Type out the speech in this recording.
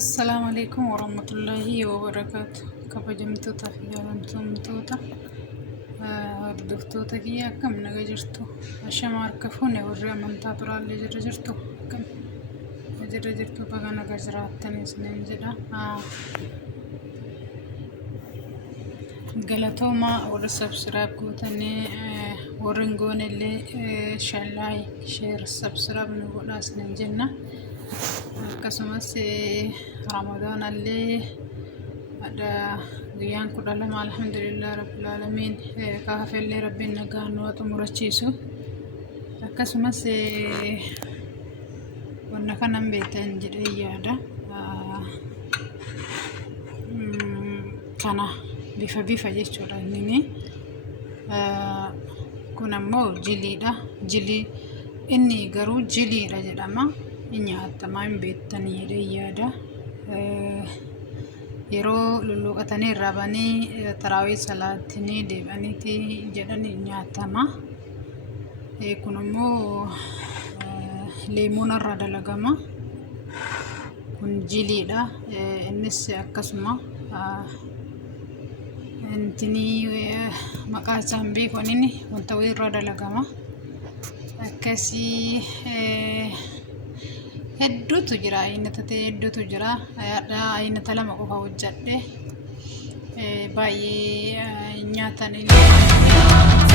السلام عليكم ورحمة الله وبركاته. كبجمتوتا في جالنتومتوتا هردفتوتا كيا كم نجرتو الشمار كفوني ورا من تطرا اللي جرجرتو كم جرجرتو بقى نجرات تاني سنين جدا قالتوما ورا سبسراب كوتني ورنجون اللي شعلاي شير السبسراب نقول سنين جنة كسمس رمضان اللي ada guyaan kudha lama alhamdulillah rabbil alamin kaafe illee rabbiin nagaan nu xumurachiisu akkasumas wanna kanan beektan jedhee yaada kana bifa jechuudha inni kun ammoo jiliidha jilii inni garuu jiliidha jedhama nyaatamaa hin beektanii jedhee yaada yeroo luluqatanii rabanii taraawii salaatanii deebi'aniiti jedhanii nyaatama. Kun immoo leemuun irraa dalagama. Kun jiliidha. Innis akkasuma maqaa isaa hin beeku inni wanta wayii irraa dalagama. Akkasii hedduutu jira aynata ta'e hedduutu jira aynata lama qofa hojjadhe baay'ee nyaatan illee